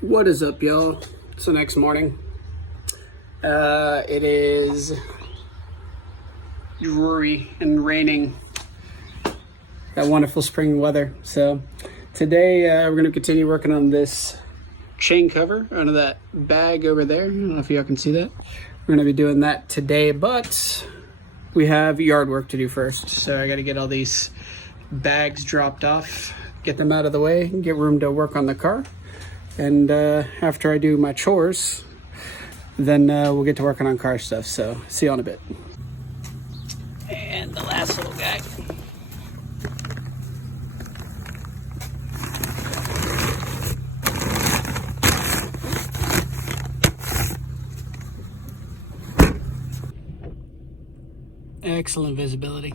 What is up, y'all? It's the next morning. It is dreary and raining. That wonderful spring weather. So today we're going to continue working on this chain cover under that bag over there. I don't know if y'all can see that. We're going to be doing that today, but we have yard work to do first. So I got to get all these bags dropped off, get them out of the way, and get room to work on the car. And after I do my chores, then we'll get to working on car stuff. So see you in a bit. And the last little guy. Excellent visibility.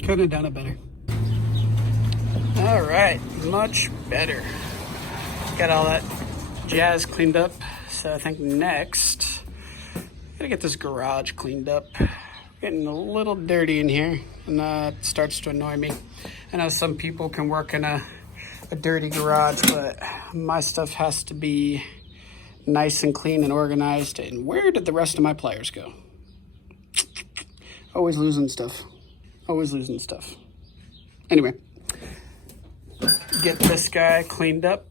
Couldn't have done it better. All right, much better. Got all that jazz cleaned up. So I think next, gotta get this garage cleaned up. Getting a little dirty in here, and it starts to annoy me. I know some people can work in a dirty garage, but my stuff has to be nice and clean and organized. And where did the rest of my pliers go? Always losing stuff. Always losing stuff. Anyway, get this guy cleaned up.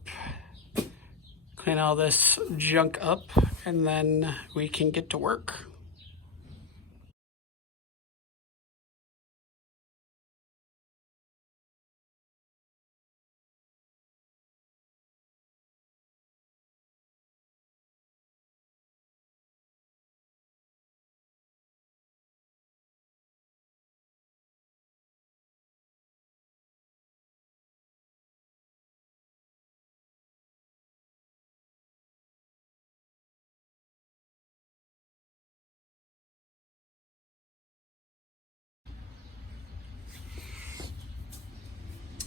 Clean all this junk up, and then we can get to work.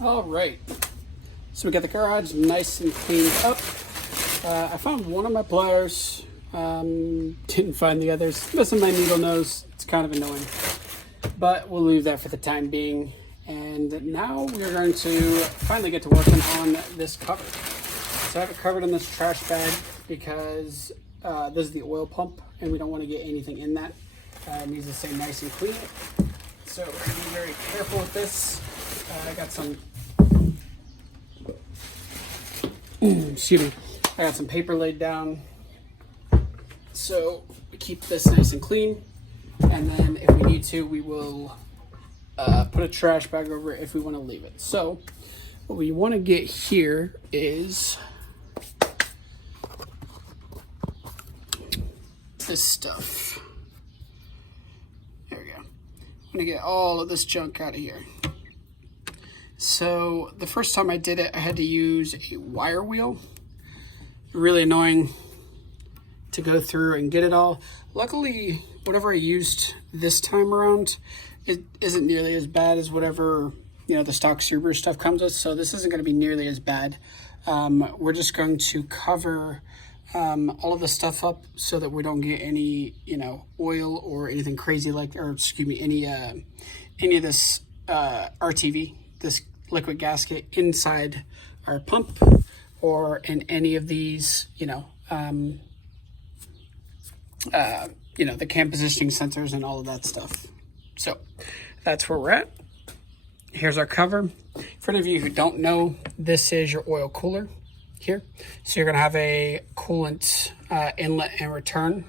All right, so we got the garage nice and cleaned up. I found one of my pliers, didn't find the others. Missing my needle nose, it's kind of annoying, but we'll leave that for the time being. And now we're going to finally get to working on this cover. So I have it covered in this trash bag because this is the oil pump, and we don't want to get anything in that. It needs to stay nice and clean. So we're going to be very careful with this. I got some, excuse me, I got some paper laid down. So we keep this nice and clean. And then if we need to, we will put a trash bag over it if we want to leave it. So what we want to get here is this stuff. There we go. I'm going to get all of this junk out of here. So the first time I did it, I had to use a wire wheel. Really annoying to go through and get it all. Luckily, whatever I used this time around, it isn't nearly as bad as whatever, you know, the stock Subaru stuff comes with. So this isn't going to be nearly as bad. We're just going to cover all of the stuff up so that we don't get any, you know, oil or anything crazy like, or excuse me, any of this RTV, this liquid gasket inside our pump or in any of these, the cam positioning sensors and all of that stuff. So that's where we're at. Here's our cover. For any of you who don't know, this is your oil cooler here. So you're gonna have a coolant inlet and return.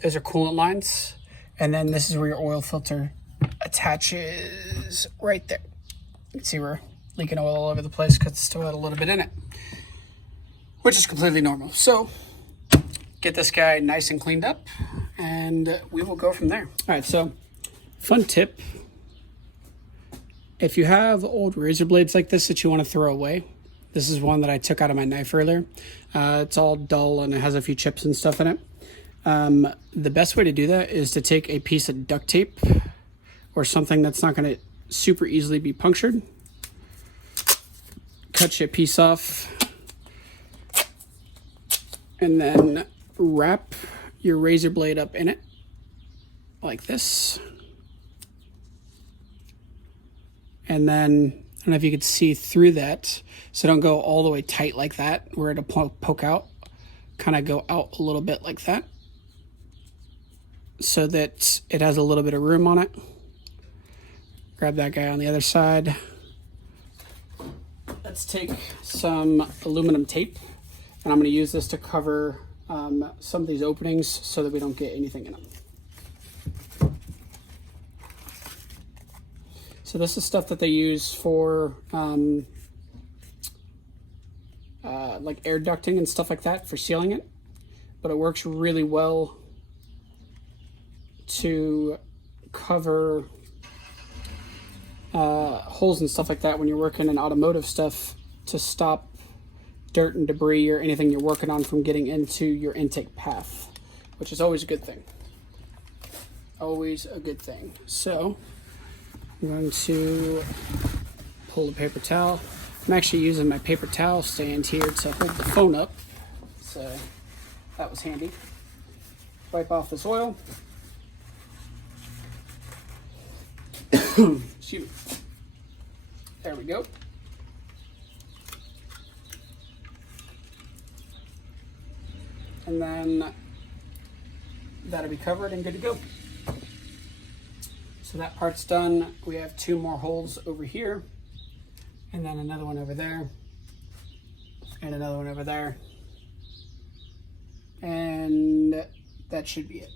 Those are coolant lines. And then this is where your oil filter attaches right there. You can see we're leaking oil all over the place because it's still got a little bit in it, which is completely normal. So get this guy nice and cleaned up and we will go from there. All right, so fun tip. If you have old razor blades like this that you want to throw away, this is one that I took out of my knife earlier. It's all dull and it has a few chips and stuff in it. The best way to do that is to take a piece of duct tape or something that's not going to super easily be punctured. Cut your piece off and then wrap your razor blade up in it like this. And then don't know if you could see through that. So don't go all the way tight like that where it'll poke out. Kind of go out a little bit like that so that it has a little bit of room on it. Grab that guy on the other side. Let's take some aluminum tape, and I'm going to use this to cover some of these openings so that we don't get anything in them. So this is stuff that they use for like air ducting and stuff like that for sealing it, but it works really well to cover holes and stuff like that when you're working in automotive stuff, to stop dirt and debris or anything you're working on from getting into your intake path, which is always a good thing. Always a good thing. So I'm going to pull the paper towel. I'm actually using my paper towel stand here to hold the phone up, so that was handy. Wipe off this oil. Excuse me. There we go. And then that'll be covered and good to go. So that part's done. We have 2 more holes over here, and then another one over there, and another one over there. And that should be it.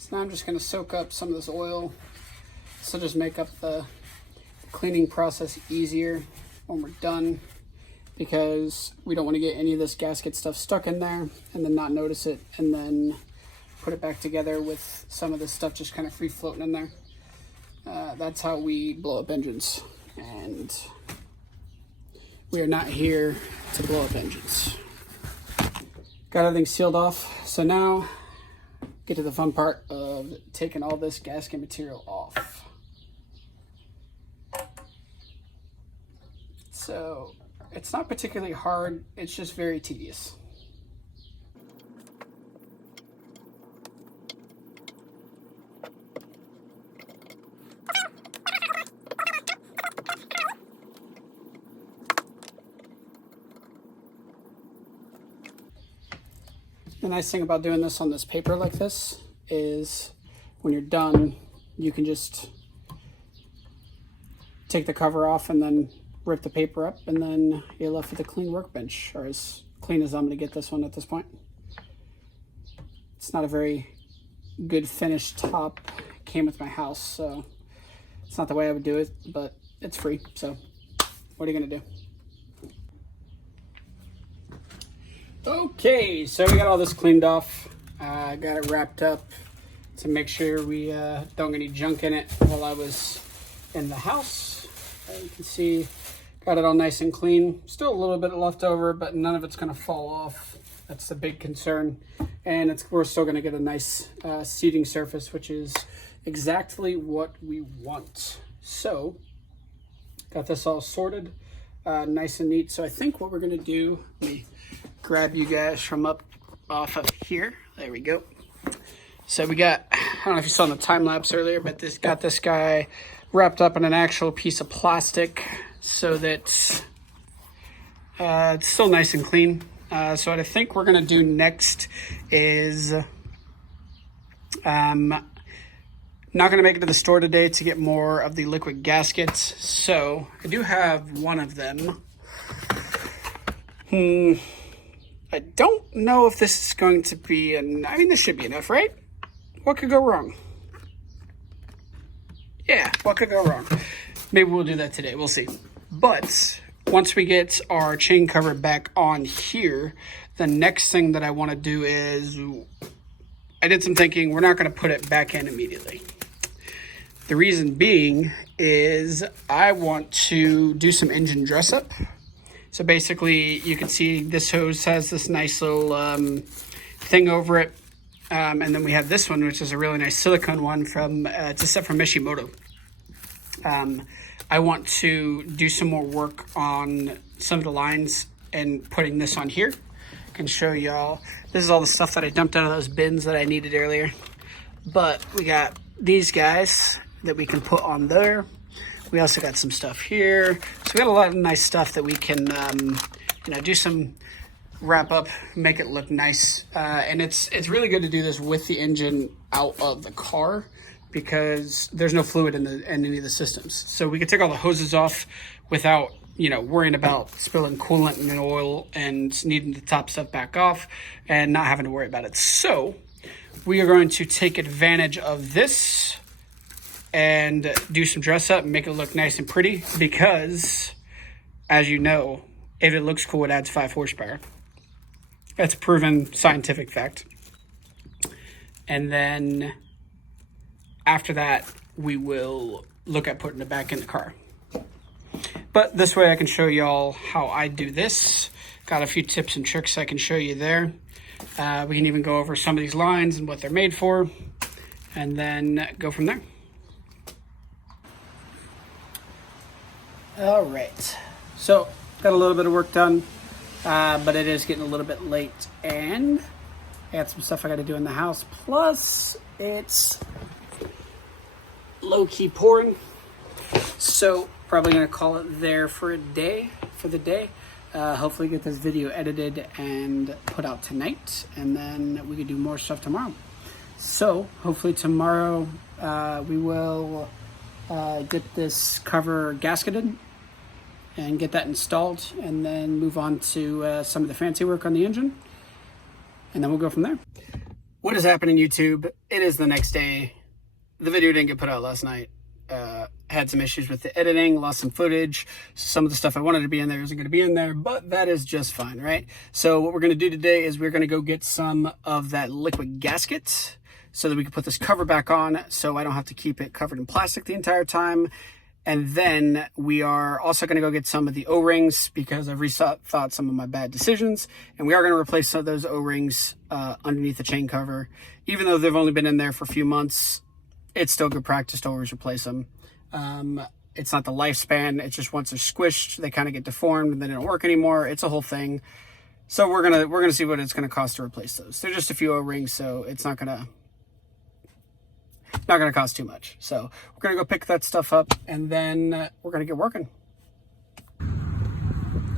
So now I'm just going to soak up some of this oil. This will just make up the cleaning process easier when we're done, because we don't want to get any of this gasket stuff stuck in there and then not notice it, and then put it back together with some of this stuff just kind of free floating in there. That's how we blow up engines, and we are not here to blow up engines. Got everything sealed off, so now get to the fun part of taking all this gasket material off. So it's not particularly hard, it's just very tedious. The nice thing about doing this on this paper like this is when you're done, you can just take the cover off and then rip the paper up, and then you're left with a clean workbench, or as clean as I'm going to get this one at this point. It's not a very good finished top. It came with my house, so it's not the way I would do it, but it's free, so what are you going to do? Okay, so we got all this cleaned off. I got it wrapped up to make sure we don't get any junk in it while I was in the house. You can see, got it all nice and clean. Still a little bit left over, but none of it's going to fall off. That's the big concern. And we're still going to get a nice seating surface, which is exactly what we want. So, got this all sorted, nice and neat. So I think what we're going to do, let me grab you guys from off of here. There we go. So we got, I don't know if you saw in the time lapse earlier, but got this guy wrapped up in an actual piece of plastic so that it's still nice and clean. So what I think we're gonna do next is not gonna make it to the store today to get more of the liquid gaskets. So I do have one of them. I don't know if this is going to be I mean, this should be enough, right? What could go wrong? Yeah, what could go wrong? Maybe we'll do that today. We'll see. But once we get our chain cover back on here, the next thing that I want to do is, I did some thinking. We're not going to put it back in immediately. The reason being is I want to do some engine dress up. So basically, you can see this hose has this nice little thing over it. And then we have this one, which is a really nice silicone one from, it's a set from Mishimoto. I want to do some more work on some of the lines and putting this on here. I can show y'all. This is all the stuff that I dumped out of those bins that I needed earlier. But we got these guys that we can put on there. We also got some stuff here. So we got a lot of nice stuff that we can, do some wrap up, make it look nice. And it's really good to do this with the engine out of the car, because there's no fluid in any of the systems. So we can take all the hoses off without, worrying about spilling coolant and oil and needing to top stuff back off and not having to worry about it. So we are going to take advantage of this and do some dress up and make it look nice and pretty, because as you know, if it looks cool, it adds 5 horsepower. That's a proven scientific fact. And then after that, we will look at putting it back in the car. But this way I can show y'all how I do this. Got a few tips and tricks I can show you there. We can even go over some of these lines and what they're made for, and then go from there. All right, so got a little bit of work done, but it is getting a little bit late, and I got some stuff I got to do in the house. Plus, it's low-key pouring, so probably gonna call it there for the day. Hopefully get this video edited and put out tonight, and then we can do more stuff tomorrow. So hopefully tomorrow we will get this cover gasketed and get that installed, and then move on to some of the fancy work on the engine, and then we'll go from there. What is happening, YouTube? It is the next day. The video didn't get put out last night. Had some issues with the editing, lost some footage. Some of the stuff I wanted to be in there isn't going to be in there, but that is just fine, right? So what we're going to do today is we're going to go get some of that liquid gasket so that we can put this cover back on, so I don't have to keep it covered in plastic the entire time. And then we are also going to go get some of the O-rings, because I've rethought some of my bad decisions, and we are going to replace some of those O-rings underneath the chain cover. Even though they've only been in there for a few months, it's still good practice to always replace them. It's not the lifespan. It's just once they're squished, they kind of get deformed and they don't work anymore. It's a whole thing. So we're gonna see what it's gonna cost to replace those. They're just a few O-rings, so it's not gonna cost too much. So we're gonna go pick that stuff up, and then we're gonna get working.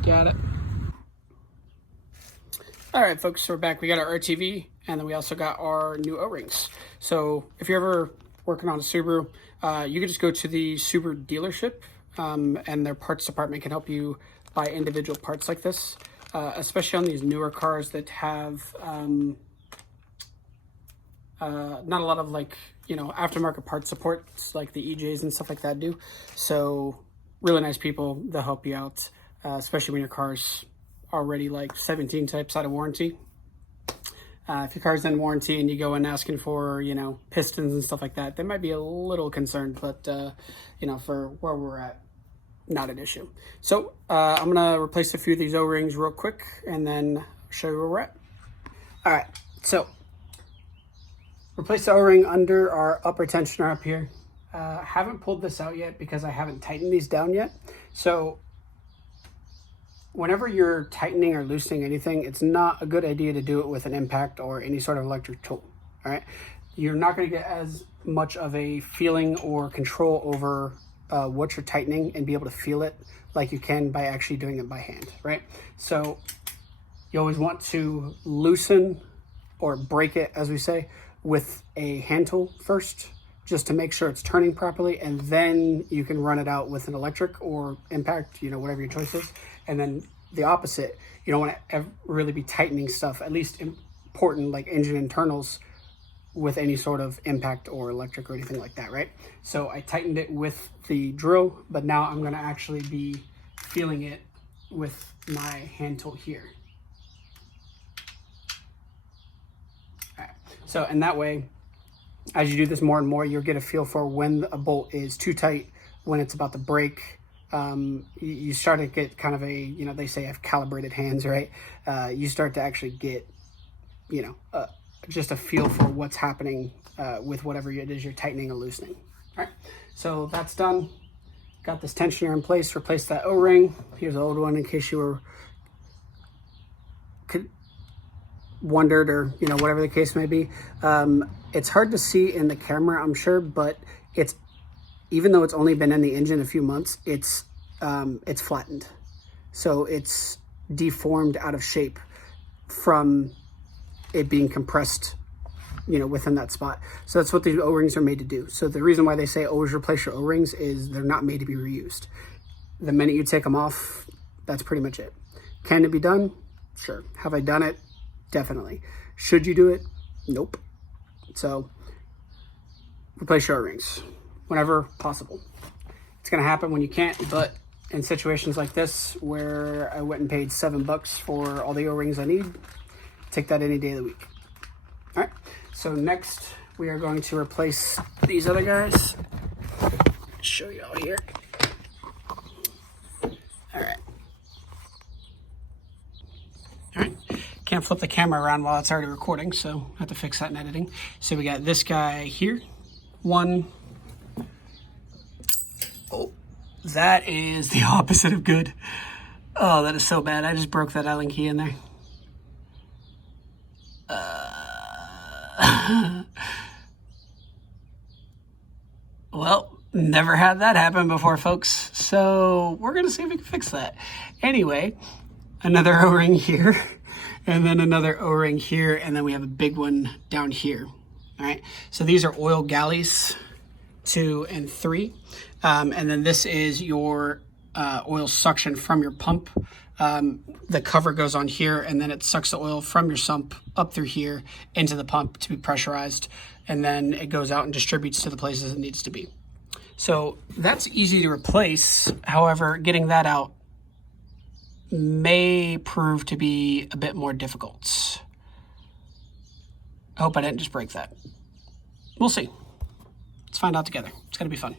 Got it. All right, folks, so we're back. We got our RTV, and then we also got our new O-rings. So if you're ever working on a Subaru, you can just go to the Subaru dealership, and their parts department can help you buy individual parts like this, especially on these newer cars that have not a lot of aftermarket part support like the EJs and stuff like that do. So really nice people. They'll help you out, especially when your car's already like 17 types out of warranty. If your car's in warranty and you go in asking for, pistons and stuff like that, they might be a little concerned, but, for where we're at, not an issue. So I'm going to replace a few of these O-rings real quick, and then show you where we're at. All right, so replace the O-ring under our upper tensioner up here. Haven't pulled this out yet because I haven't tightened these down yet. So whenever you're tightening or loosening anything, it's not a good idea to do it with an impact or any sort of electric tool, all right? You're not gonna get as much of a feeling or control over what you're tightening and be able to feel it like you can by actually doing it by hand, right? So you always want to loosen or break it, as we say, with a hand tool first, just to make sure it's turning properly, and then you can run it out with an electric or impact, whatever your choice is. And then the opposite, you don't want to really be tightening stuff, at least important like engine internals, with any sort of impact or electric or anything like that, right? So I tightened it with the drill, but now I'm going to actually be feeling it with my hand tool here. All right. So, and that way, as you do this more and more, you'll get a feel for when a bolt is too tight, when it's about to break. You start to get kind of a, you know, they say I have calibrated hands, right? You start to actually get, you know, just a feel for what's happening with whatever it is you're tightening or loosening. All right, so that's done. Got this tensioner in place, replaced that O-ring. Here's the old one in case you were wondered, or, you know, whatever the case may be. It's hard to see in the camera, I'm sure, but it's, even though it's only been in the engine a few months, it's flattened. So it's deformed out of shape from it being compressed, you know, within that spot. So that's what the O-rings are made to do. So the reason why they say always replace your O-rings is they're not made to be reused. The minute you take them off, that's pretty much it. Can it be done? Sure. Have I done it? Definitely. Should you do it? Nope. So replace your O-rings whenever possible. It's going to happen when you can't, but in situations like this where I went and paid $7 for all the O-rings I need, take that any day of the week. All right, so next we are going to replace these other guys. Show you all here. All right. All right, can't flip the camera around while it's already recording, so I have to fix that in editing. So we got this guy here. One. Oh, that is the opposite of good. Oh, that is so bad. I just broke that Allen key in there. Well, never had that happen before, folks. So we're going to see if we can fix that. Anyway, another O-ring here, and then another O-ring here, and then we have a big one down here. All right, so these are oil galleys 2 and 3. And then this is your oil suction from your pump. The cover goes on here, and then it sucks the oil from your sump up through here into the pump to be pressurized, and then it goes out and distributes to the places it needs to be. So that's easy to replace. However, getting that out may prove to be a bit more difficult. I hope I didn't just break that. We'll see. Let's find out together. It's going to be fun.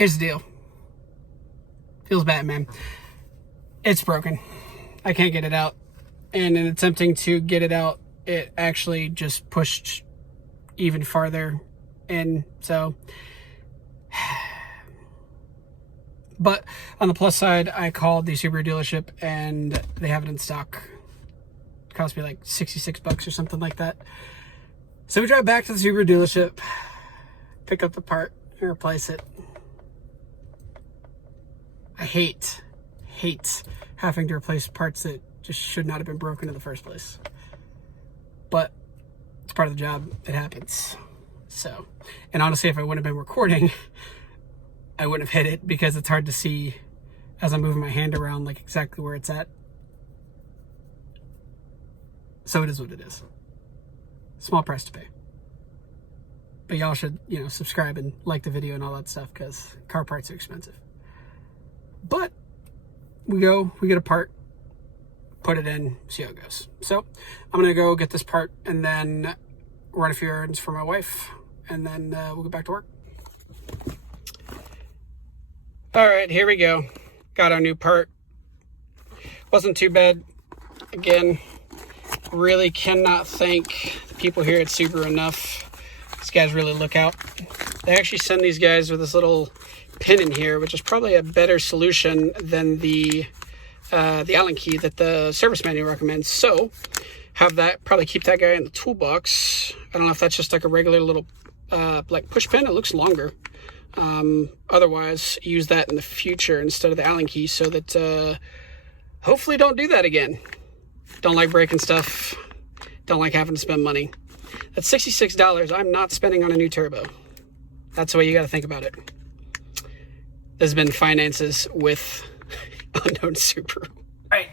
Here's the deal. Feels bad, man. It's broken. I can't get it out. And in attempting to get it out, it actually just pushed even farther in. So, but on the plus side, I called the Subaru dealership and they have it in stock. It cost me like $66 or something like that. So we drive back to the Subaru dealership, pick up the part, and replace it. I hate having to replace parts that just should not have been broken in the first place. But it's part of the job. It happens. So, and honestly, if I wouldn't have been recording, I wouldn't have hit it because it's hard to see as I'm moving my hand around like exactly where it's at. So it is what it is. Small price to pay. But y'all should, subscribe and like the video and all that stuff because car parts are expensive. But we get a part, put it in, see how it goes. So I'm gonna go get this part and then run a few errands for my wife, and then we'll get back to work. All right, here we go. Got our new part. Wasn't too bad. Again, really cannot thank the people here at Subaru enough. These guys really look out. They actually send these guys with this little pin in here, which is probably a better solution than the Allen key that the service manual recommends. So have that, probably keep that guy in the toolbox. I don't know if that's just like a regular little like push pin. It looks longer. Otherwise use that in the future instead of the Allen key so that hopefully don't do that again. Don't like breaking stuff. Don't like having to spend money. That's $66 I'm not spending on a new turbo. That's the way you got to think about it. This has been Finances with Unknown Subaru. All right,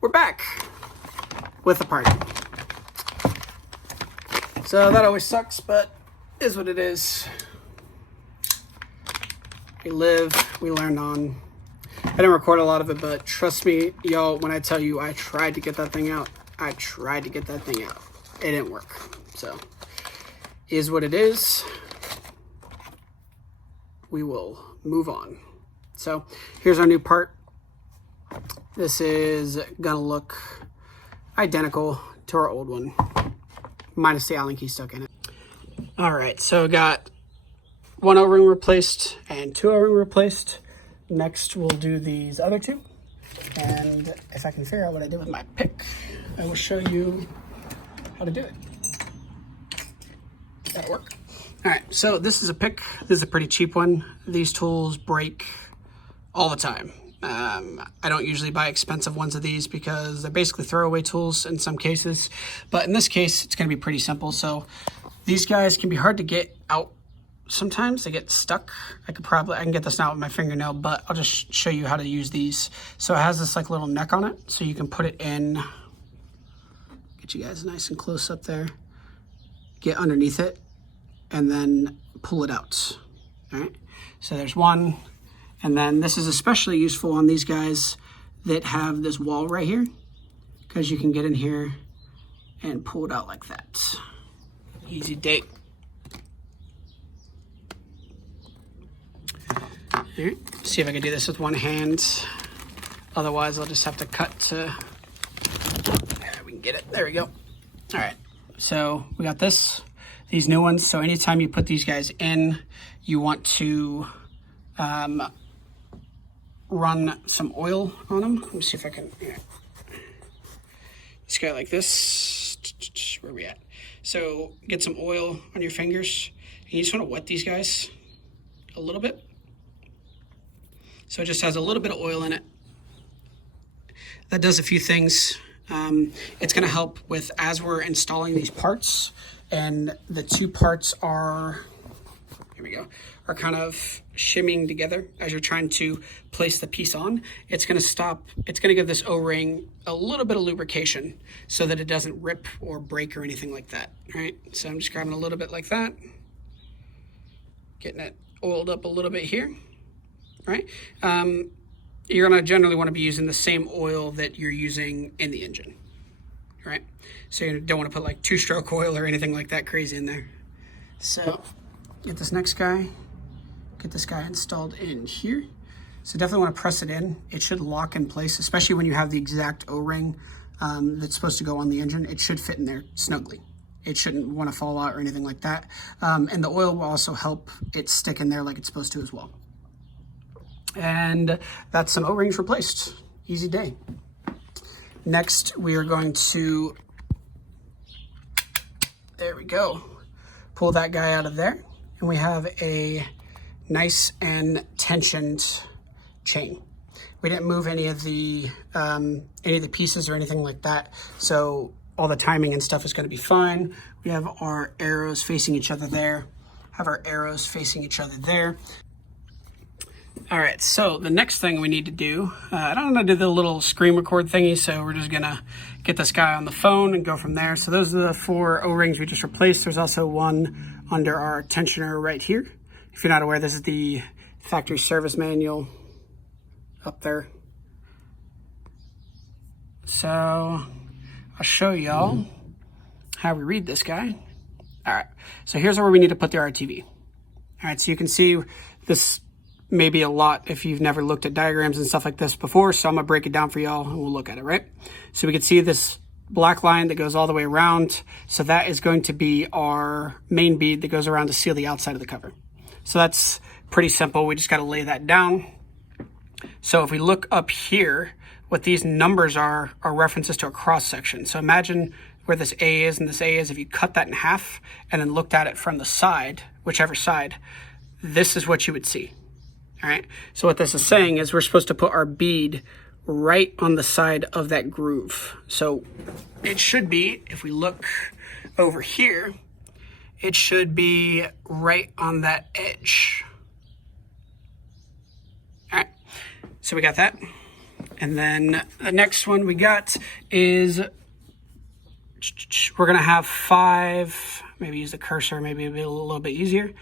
we're back with the part. So that always sucks, but is what it is. We live, we learn on. I didn't record a lot of it, but trust me, y'all, when I tell you I tried to get that thing out, It didn't work. So, is what it is. We will move on. So, here's our new part. This is gonna look identical to our old one, minus the Allen key stuck in it. All right, so got one O-ring replaced and two O-ring replaced. Next, we'll do these other two. And if I can figure out what I did with my pick, I will show you how to do it. That'll work. All right, so this is a pick. This is a pretty cheap one. These tools break all the time. I don't usually buy expensive ones of these because they're basically throwaway tools in some cases. But in this case, it's gonna be pretty simple. So these guys can be hard to get out. Sometimes they get stuck. I can get this out with my fingernail, but I'll just show you how to use these. So it has this like little neck on it, so you can put it in. Get you guys nice and close up there. Get underneath it, and then pull it out. All right. So there's one, and then this is especially useful on these guys that have this wall right here, because you can get in here and pull it out like that. Easy date. All right, see if I can do this with one hand. Otherwise, I'll just have to cut to, we can get it, there we go. All right, so we got these new ones. So anytime you put these guys in, you want to run some oil on them. Let me see if I can, this guy like this, where are we at? So get some oil on your fingers. And you just want to wet these guys a little bit. So it just has a little bit of oil in it. That does a few things. It's gonna help with, as we're installing these parts, and the two parts are, here we go, are kind of shimmying together as you're trying to place the piece on. It's gonna give this O-ring a little bit of lubrication so that it doesn't rip or break or anything like that, right? So I'm just grabbing a little bit like that, getting it oiled up a little bit here. Right? You're gonna generally want to be using the same oil that you're using in the engine, right? So you don't want to put like 2-stroke oil or anything like that crazy in there. So get this next guy, get this guy installed in here. So definitely want to press it in. It should lock in place, especially when you have the exact O-ring that's supposed to go on the engine. It should fit in there snugly. It shouldn't want to fall out or anything like that. And the oil will also help it stick in there like it's supposed to as well. And that's some O-rings replaced. Easy day. Next, we are going to, there we go, pull that guy out of there. And we have a nice and tensioned chain. We didn't move any of the pieces or anything like that. So all the timing and stuff is going to be fine. We have our arrows facing each other there. Have our arrows facing each other there. All right, so the next thing we need to do, I don't want to do the little screen record thingy, so we're just gonna get this guy on the phone and go from there. So those are the 4 O-rings we just replaced. There's also one under our tensioner right here. If you're not aware, this is the factory service manual up there. So I'll show y'all how we read this guy. All right, so here's where we need to put the RTV. All right, so you can see this may be a lot if you've never looked at diagrams and stuff like this before, so I'm gonna break it down for y'all and we'll look at it, right? So we can see this black line that goes all the way around. So that is going to be our main bead that goes around to seal the outside of the cover. So that's pretty simple. We just got to lay that down. So if we look up here, what these numbers are references to a cross section. So imagine where this A is and this A is. If you cut that in half and then looked at it from the side, whichever side, this is what you would see. All right. So what this is saying is we're supposed to put our bead right on the side of that groove. So it should be, if we look over here, it should be right on that edge. All right, so we got that. And then the next one we got is, we're gonna have 5, maybe use the cursor, maybe it'll be a little bit easier.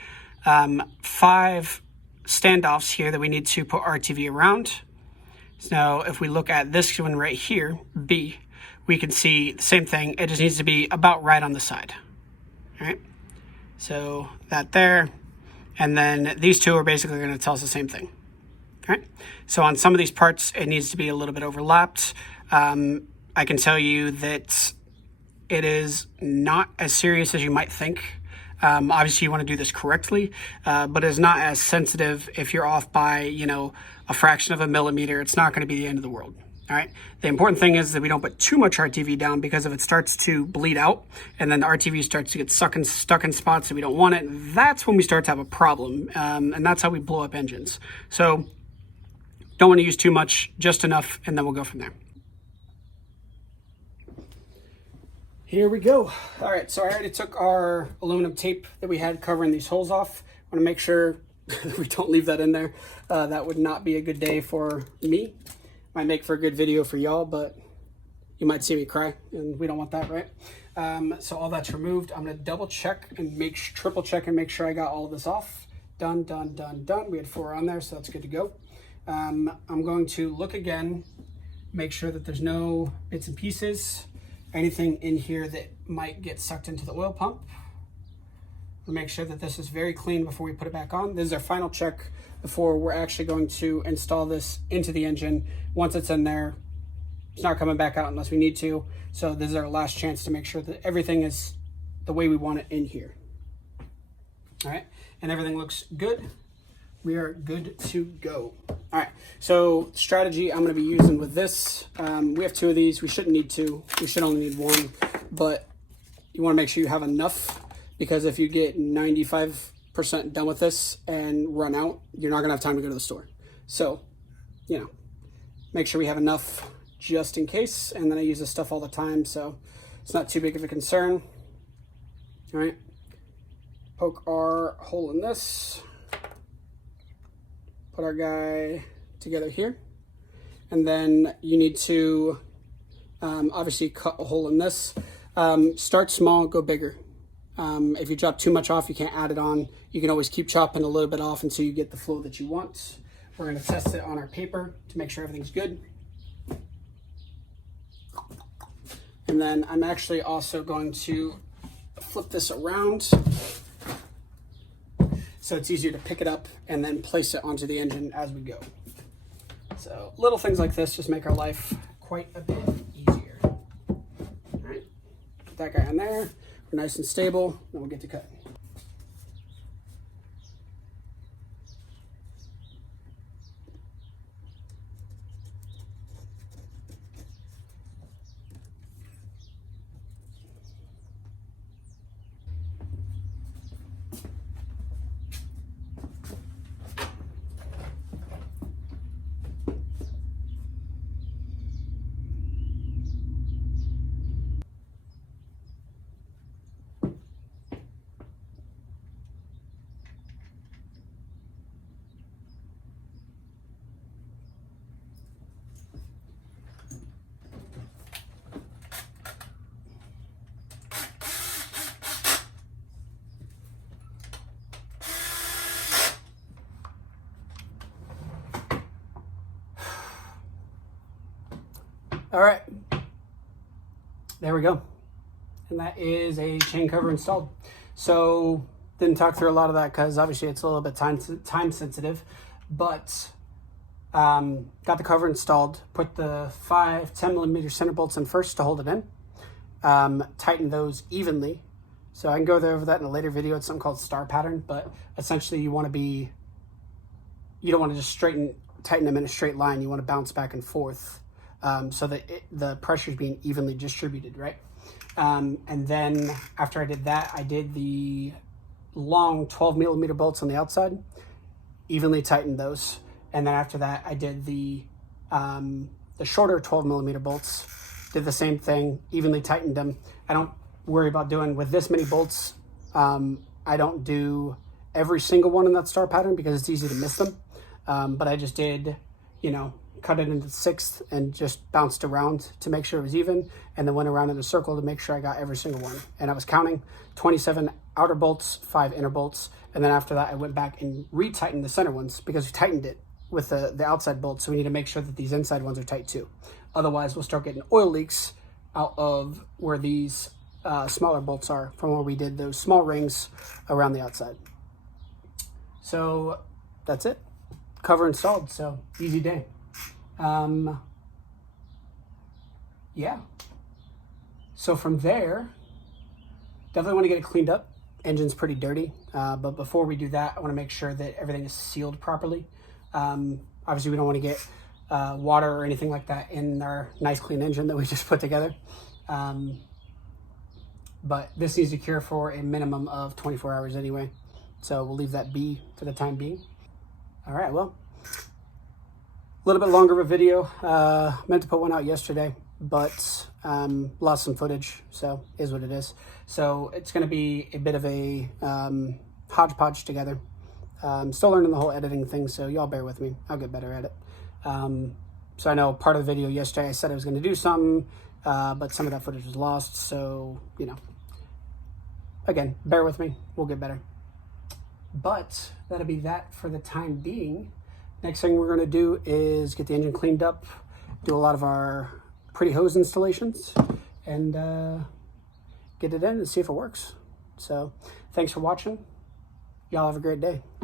5 standoffs here that we need to put RTV around. So if we look at this one right here, B, we can see the same thing. It just needs to be about right on the side. All right, so that there. And then these two are basically going to tell us the same thing. All right, so on some of these parts, it needs to be a little bit overlapped. I can tell you that it is not as serious as you might think. Obviously, you want to do this correctly, but it's not as sensitive if you're off by, you know, a fraction of a millimeter. It's not going to be the end of the world. All right. The important thing is that we don't put too much RTV down, because if it starts to bleed out and then the RTV starts to get stuck in spots that we don't want it, that's when we start to have a problem. And that's how we blow up engines. So don't want to use too much, just enough, and then we'll go from there. Here we go. All right, so I already took our aluminum tape that we had covering these holes off. I want to make sure we don't leave that in there. That would not be a good day for me. Might make for a good video for y'all, but you might see me cry, and we don't want that, right? So all that's removed. I'm gonna double check and triple check and make sure I got all of this off. Done, done, done, done. We had 4 on there, so that's good to go. I'm going to look again, make sure that there's no bits and pieces, anything in here that might get sucked into the oil pump. We'll make sure that this is very clean before we put it back on. This is our final check before we're actually going to install this into the engine. Once it's in there, it's not coming back out unless we need to. So this is our last chance to make sure that everything is the way we want it in here. All right, and everything looks good. We are good to go. All right, so strategy I'm gonna be using with this, we have 2 of these. We shouldn't need 2, we should only need 1, but you wanna make sure you have enough, because if you get 95% done with this and run out, you're not gonna have time to go to the store. So, you know, make sure we have enough just in case, and then I use this stuff all the time, so it's not too big of a concern. All right, poke our hole in this, put our guy together here, and then you need to obviously cut a hole in this. Start small, go bigger. If you drop too much off, you can't add it on. You can always keep chopping a little bit off until you get the flow that you want. We're going to test it on our paper to make sure everything's good. And then I'm actually also going to flip this around. So so it's easier to pick it up and then place it onto the engine as we go. So little things like this just make our life quite a bit easier. All right, put that guy on there. We're nice and stable, then we'll get to cutting. All right, there we go. And that is a chain cover installed. So didn't talk through a lot of that because obviously it's a little bit time sensitive, but got the cover installed, put the 10 millimeter center bolts in first to hold it in, tighten those evenly. So I can go over that in a later video. It's something called star pattern, but essentially you don't want to just tighten them in a straight line. You want to bounce back and forth. So that the pressure is being evenly distributed, right? And then after I did that, I did the long 12 millimeter bolts on the outside, evenly tightened those. And then after that, I did the shorter 12 millimeter bolts, did the same thing, evenly tightened them. I don't worry about doing with this many bolts. I don't do every single one in that star pattern because it's easy to miss them. But I just did, cut it into 6th and just bounced around to make sure it was even, and then went around in a circle to make sure I got every single one. And I was counting 27 outer bolts, 5 inner bolts, and then after that I went back and retightened the center ones because we tightened it with the outside bolts, so we need to make sure that these inside ones are tight too. Otherwise we'll start getting oil leaks out of where these smaller bolts are from where we did those small rings around the outside. So that's it. Cover installed, so easy day. Yeah. So from there, definitely want to get it cleaned up. Engine's pretty dirty, but before we do that, I want to make sure that everything is sealed properly. Obviously, we don't want to get water or anything like that in our nice clean engine that we just put together. But this needs to cure for a minimum of 24 hours anyway. So we'll leave that be for the time being. All right, well, a little bit longer of a video. Meant to put one out yesterday, but lost some footage, so is what it is. So it's going to be a bit of a hodgepodge together. Still learning the whole editing thing, so y'all bear with me. I'll get better at it. So I know part of the video yesterday I said I was going to do something, but some of that footage was lost, so, again, bear with me. We'll get better. But that'll be that for the time being. Next thing we're going to do is get the engine cleaned up, do a lot of our pretty hose installations, and get it in and see if it works. So thanks for watching. Y'all have a great day.